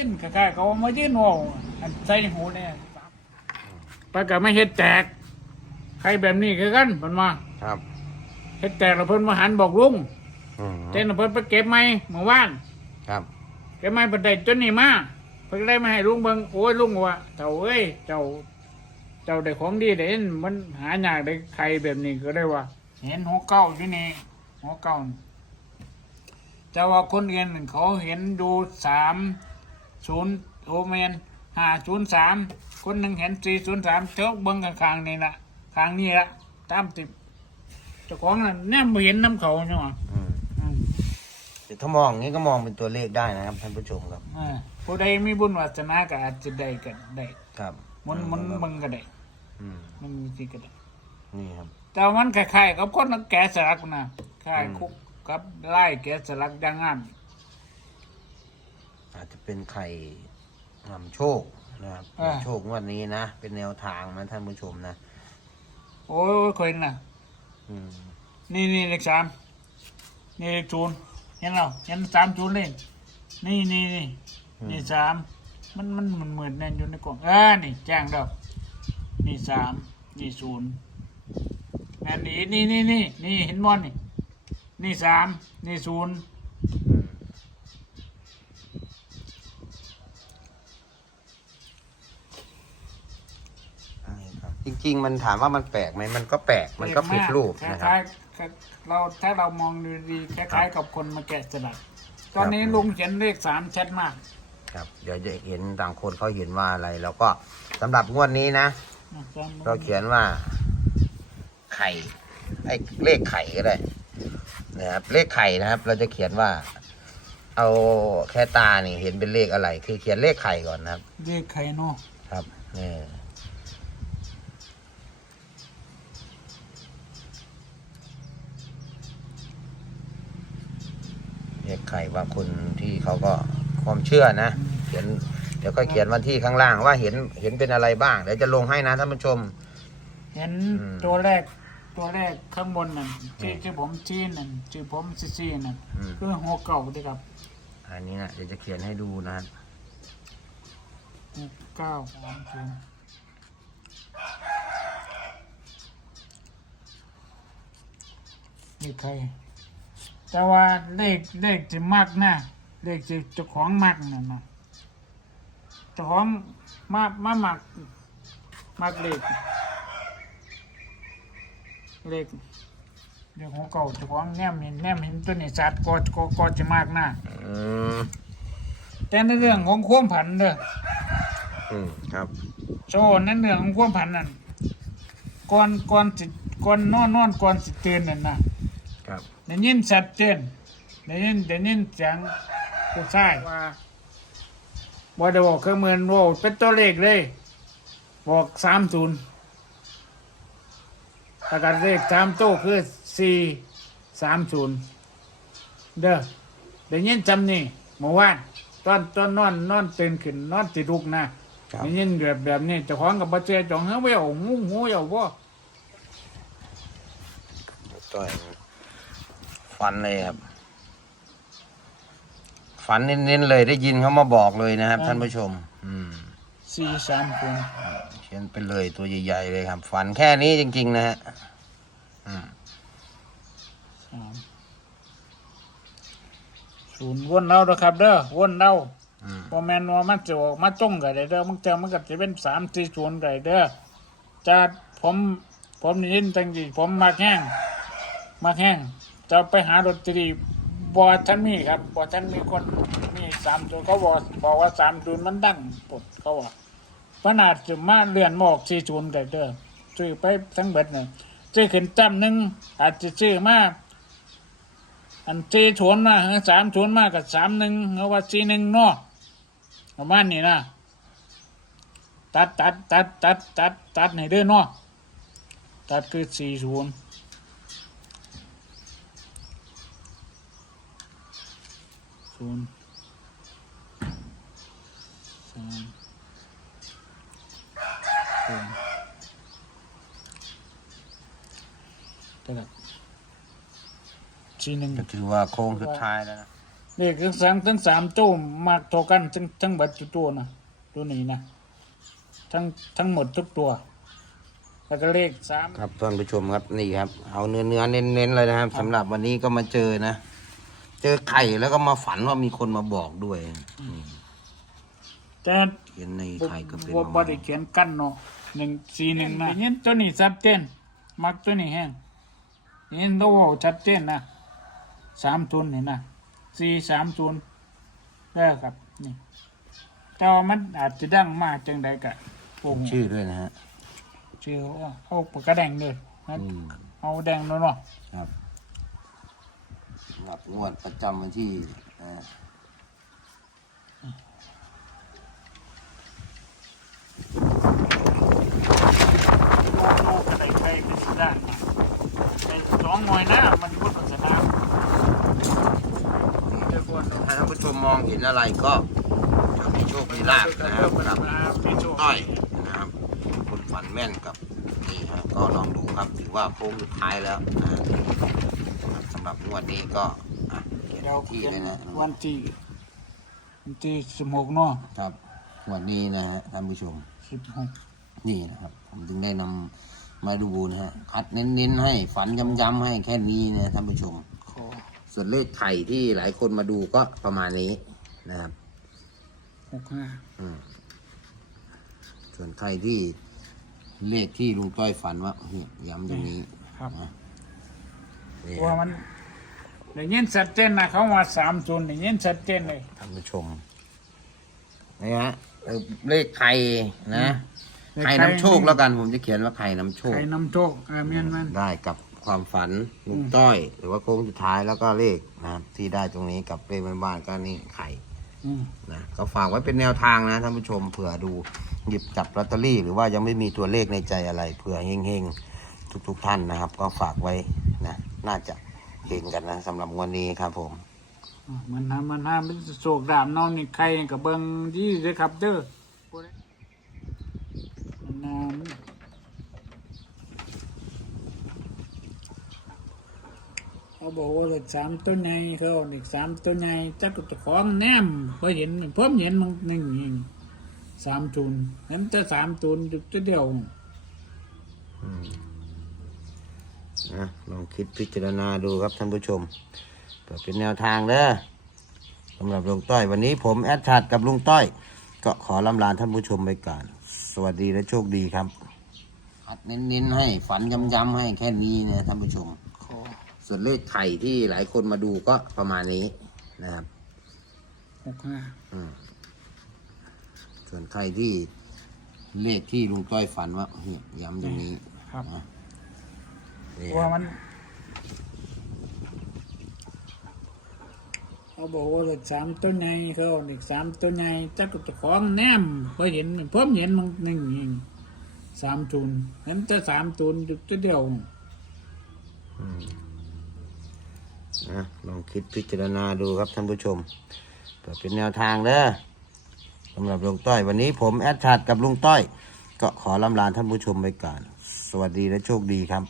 ยืนคล้ายๆเขามายืนเว่าอันใส่หูเนี่ยไปก็ไม่เฮ็ดแตก ใครแบบนี้คือกันเพิ่นมาครับเฮ็ดแตกแล้วเพิ่นมาหันบอกลุงอืมเต้นแล้วเพิ่นไปเก็บไม้เมื่อวาน ครับเก็บไม้บันไดจนนี่มาเพิ่นก็ได้มาให้ลุงเบิ่งโอ้ยลุงว่าเจ้าเอ้ยเจ้า เจ้าได้ของดีได้เห็นมันหายากได้ใครแบบนี้ก็ได้ว่า เห็นหัวเก้าที่นี่หัวเก้านี่แต่ว่าคนอื่นเขาเห็นดูสาม ศูนย์โอเมนห้าศูนย์สามคนหนึ่งเห็นสี่ศูนย์สามเจ้าเบิ้งกันข้างนี่ละข้างนี้ละตามติดเจ้าของนั่นแนมบ่เห็นน้ำเขาเนาะอืมอืมแต่ถ้ามองอย่างนี้ก็มองเป็นตัวเลขได้นะครับท่านผู้ชมครับอ่าผู้ใดมีบุญวาสนาก็อาจจะได้ก็ได้ครับหมันมันมึงก็ได้อืมมันมีสิก็ได้ นี่ครับ แต่มันคล้ายๆกับคนนักแกะสลักนะคล้ายอืมคุกกับไล่แกะสลักดังงาม อาจจะเป็นไข่นำโชคนะครับอ่า นำโชคงวันนี้นะ เป็นแนวทางนะท่านผู้ชมนะโอ้ยเคยนะอืมนี่นี่เลขสามนี่เลขศูนย์เห็นเราเห็นสามศูนย์เลยนี่นี่นี่นี่สามมันมันมันเหมือนแน่นอยู่ในกล่องเออนี่แจ้งดอกนี่สามนี่ศูนย์อันนี้นี่นี่นี่นี่เห็นบอลนี่นี่สามนี่ศูนย์ อืมนี่ครับ จริง ๆ มันถามว่ามันแปลกไหมมันก็แปลกมันก็ผิดรูปคนะครับล้ายๆเราถ้าเรามองดูดีคล้ายๆกับคนมาแกะสลักตอนนี้ลุงเขียนเลขสามชัดมาก ครับ เดี๋ยวจะเห็นต่างคนเขาเห็นว่าอะไร แล้วก็สำหรับงวดนี้นะ เราเขียนว่า ไข่ไอ้เลขไข่ก็ได้นะครับเลขไข่นะครับ เราจะเขียนว่า เอาแค่ตานี่เห็นเป็นเลขอะไร คือเขียนเลขไข่ก่อนนะครับ เลขไข่เนาะครับนี่ เลขไข่บางคนที่เขาก็ความเชื่อนะเขียนเดี๋ยวก็เขียนวันที่ข้างล่างว่าเห็นเห็นเป็นอะไรบ้างเดี๋ยวจะลงให้นะท่านผู้ชม เห็นอืม ตัวแรกตัวแรกข้างบนนั่นที่ที่ผมชี้นั่นที่ผมชี้นั่นอืมคือหัวเก่าเด้ครับอันนี้นะเดี๋ยวจะเขียนให้ดูนะหกเก้าสามศูนย์นี่ใคร แต่ว่าเลขเลขจะมากนะเลขจะเจ้าของมากนั่นนะเจ้าของมามามักมักเลขเลขเรื่องของเก่าเจ้าของแนมเห็นแนมเห็นตัวนี้สัตว์ก็ก็ก็จะมากนะอืมแต่ในเรื่องของความผันเด้ออืมครับโซ่ในเรื่องของความผันนั่นก่อนก่อนสิก่อนนอนนอนก่อนสิตื่นนั่นนะครับ ได้ยินสัตว์เตือนได้ยินได้ยินเสียงผู้ชายว่าบ่ได้บอกเครื่องมือว่าเป็นตัวเลขเลย บอกสามศูนย์ถ้าการเลขสามโต้คือสี่สามศูนย์เด้อได้ยินจำนี่เมื่อวานตอนตอนนอนนอนตื่นขึ้นนอนติดลุกนะครับได้ยินแบบแบบนี้เจ้าของกับบัเจจองเฮ้ยว่าเอางูงูเอาว่า ต่อย ฟันเลยครับ ฝันเน้นๆเลยได้ยินเขามาบอกเลยนะครับ ท่านผู้ชม อืมสี่สามศูนย์เขียนไปเลยตัวใหญ่ๆเลยครับ ฝันแค่นี้จริง ๆ นะฮะอืมสามศูนย์วนเราเด้อครับ เด้อวนเราอืม พอแมนว่ามันจะออกมาจ้องกันได้เด้อมันจะมันก็จะเป็นสามสี่ศูนย์กันเด้อจะผมผมได้ยินจังจีผมมากแห้งมากแห้ง จะไปหาดนตรีบอท่านมีครับบอท่านมีคนมีสามศูนเขาบอกบอกว่าสามศูนย์มันดังปดเขาว่าขนาดจะมาเลื่อนหมอกสี่ศูนย์กันเด้อซื้อไปทั้งเบิดเนี่ยซื้อขึ้นจำหนึ่งอาจจะซื้อมาอันสี่ศูนย์มาสามศูนย์มากับสามหนึ่งเอาว่าสี่หนึ่งเนาะประมาณนี้นะตัดตัดตัดตัดตัดตัดในเด้อเนาะตัดคือสี่ศูนย์ ศูนย์สามศูนย์ตัดสี่หนึ่งก็ถือว่าโค้งสุดท้ายแล้วนะเลขทั้งสามทั้งสามโจ้มากเท่ากันทั้งทั้งเบัดตัวนะตัวนี้นะทั้งทั้งหมดทุกตัว แล้วก็เลขสาม ครับท่านผู้ชมครับนี่ครับ เอาเนื้อเนื้อเน้นเน้นๆเลยนะครับสำหรับวันนี้ก็มาเจอนะ เจอไข่แล้วก็มาฝันว่ามีคนมาบอกด้วยนี่แต่เขียนในไข่ก็เป็นบ่บ่ได้เขียนกั้นเนาะหนึ่งสี่หนึ่งนะเห็นตัวนี้ชัดเจนมักตัวนี้แห้งเห็นตัวชัดเจนนะสามทุนเห็นนะสี่สามทุนได้อครับนี่แต่ว่ามันอาจจะดังมากจังใดกะโอ้โหชื่อด้วยนะฮะชื่อว่าเอาปากกาแดงเลยนะอืมเอาแดงเนาะเนาะครับสำห รับงวดประจำวันที่นะเอาใส่ไข่เป็นสีด้านนะใส่สองหน่วยนะมันพุทธศาสนาเดี๋ยวก่อนเนาะถ้าท่านผู้ชมมองเห็นอะไรก็มีโชคมีลาภนะครับกับพี่โชคต้อยนะครับคุณฝันแม่นกับนี่ฮะก็ลองดูครับถือว่าโค้งสุดท้ายแล้วนะค รับสำหรับงวดนี้ก็อะเขียนเราที่เป็นเลยนะวันที่วันที่สิบหกเนาะครับงวดนี้นะฮะท่านผู้ชม สิบหกนี่นะครับผมจึงได้นำมาดูนะฮะคัดเน้นๆให้ฝันย้ำๆให้แค่นี้นะท่านผู้ชม ขอส่วนเลขไข่ที่หลายคนมาดูก็ประมาณนี้นะครับ หกห้าอืมส่วนใครที่เลขที่ลุงต้อยฝันว่าเนี่ยย้ำตรงนี้ครับนี่ว่ามัน เดี๋ยวยินชัดเจนนะเขาว่าสามศูนย์เดี๋ยวยินชัดเจนเลยท่านผู้ชมนี่ฮะเอ่อเลขไข่นะไข่น้ำโชคแล้วกันผมจะเขียนว่าไข่น้ำโชคไข่น้ำโชคอาเมียนมัน ได้กับความฝันลุงต้อย หรือว่าโค้งสุดท้ายแล้วก็เลขนะครับที่ได้ตรงนี้กับเลขบ้านๆก็นี่ไข่อืมนะก็ฝากไว้เป็นแนวทางนะท่านผู้ชมเผื่อดูหยิบจับลอตเตอรี่ หรือว่ายังไม่มีตัวเลขในใจอะไรเผื่อเฮงๆทุกๆท่านนะครับ ก็ฝากไว้นะน่าจะ เฮงกันนะสำหรับงวันนี้ครับผม มันหามันหามันโศกดามน้องนี่ไข่กับเบิงดีเลยครับเด้อมันน้ำเขาบอกว่าเด็กสามตัวใหญ่เขาเอาเด็กสามตัวใหญ่จักตะของแนมพอเห็นเพิ่มเห็นมันหนึ่งเองสามทุนนั้นจะสามทุนจุดเดียว นะลองคิดพิจารณาดูครับท่านผู้ชมเผื่อเป็นแนวทางเด้อสำหรับลุงต้อย วันนี้ผมแอดชัดกับลุงต้อย ก็ขอลำลาท่านผู้ชมไปก่อน สวัสดีและโชคดีครับอัดเน้นๆให้ฝันย้ำๆให้แค่นี้นะท่านผู้ชมขอส่วนเลขไข่ที่หลายคนมาดูก็ประมาณนี้นะครับหกห้าอืมส่วนใครที่เลขที่ลุงต้อยฝันว่าเนี่ยย้ำตรงนี้ครับ นะนี่คว่ารับ มันเขาบอกว่าเด็กสามตัวใหญ่เขาเอาเด็กสามตัวใหญ่จักตะของแนมพอเห็นเพิ่มเห็นมันหนึ่งเองสามทุนนั้นจะสามทุนจุดเดียวนะลองคิดพิจารณาดูครับท่านผู้ชมเผื่อเป็นแนวทางเด้อสำหรับลุงต้อย วันนี้ผมแอดชัดกับลุงต้อย ก็ขอลำลาท่านผู้ชมไปก่อน สวัสดีและโชคดีครับ